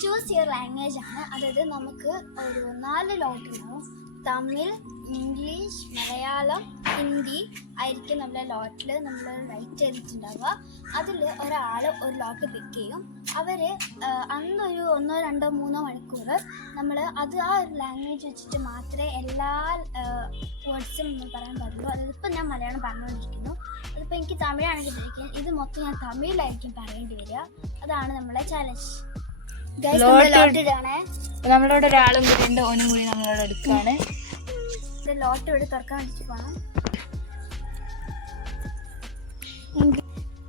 Choose your language ആണ്. അതായത് നമുക്ക് ഒരു 4 ലോട്ട് ഉണ്ടാവും. തമിഴ്, ഇംഗ്ലീഷ്, മലയാളം, ഹിന്ദി ആയിരിക്കും നമ്മുടെ ലോട്ടിൽ നമ്മൾ റൈറ്റ് ചെയ്തിട്ടുണ്ടാവുക. അതിൽ ഒരാൾ ഒരു ലോട്ട് പിക്ക് ചെയ്യും. അവർ അന്നൊരു 1, 2, 3 മണിക്കൂർ നമ്മൾ അത് ആ ഒരു ലാംഗ്വേജ് വെച്ചിട്ട് മാത്രമേ എല്ലാ വേർഡ്സും പറയാൻ പാടുള്ളൂ. അതായത് ഇപ്പം ഞാൻ മലയാളം പറഞ്ഞുകൊണ്ടിരിക്കുന്നു, അതിപ്പോൾ എനിക്ക് തമിഴാണെങ്കിൽ ഇത് മൊത്തം ഞാൻ തമിഴിലായിരിക്കും പറയേണ്ടി വരിക. അതാണ് നമ്മളെ ചാലഞ്ച്. നമ്മളോട് ഒരാളും കൂടി ഉണ്ട്, ഓനും കൂടി നമ്മളോട് എടുക്കാണ്. ലോട്ട് ഇവിടെ തുറക്കാൻ വേണ്ടിട്ട് പോകണം.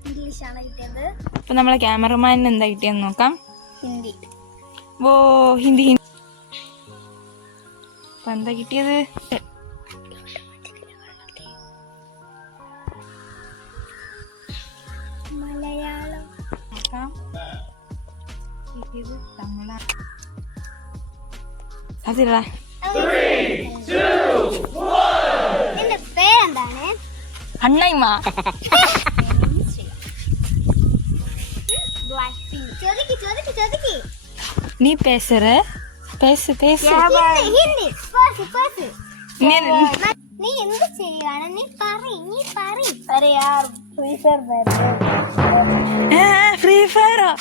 ഇംഗ്ലീഷാണ് കിട്ടിയത്. അപ്പൊ നമ്മളെ ക്യാമറമാനിന് എന്താ കിട്ടിയെന്ന് നോക്കാം. ഹിന്ദി. ഓ ഹിന്ദി. അപ്പൊ എന്താ കിട്ടിയത്? മലയാളം. നോക്കാം. കിട്ടിയത് തമിഴാണ്. അതില്ല. നിന്റെ പേരെന്താണ്? അണ്ണയ്മ. നീ പേസറ പേസ് പേസ്. നീ എന്ത് ചെയ്യാണ്? നീ പറയാ. ഫ്രീ ഫയറോ?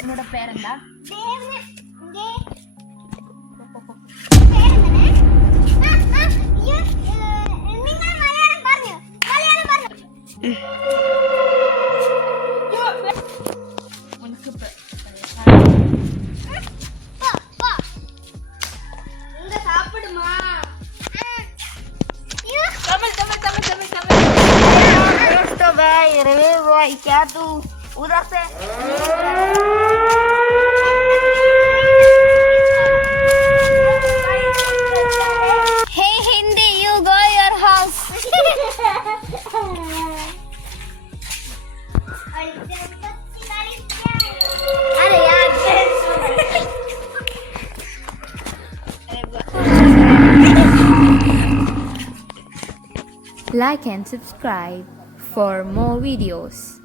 എന്നോട് പേരെന്താ? क्या तू उधर से Hey Hindi, you go your house. अरे यार Like and subscribe for more videos.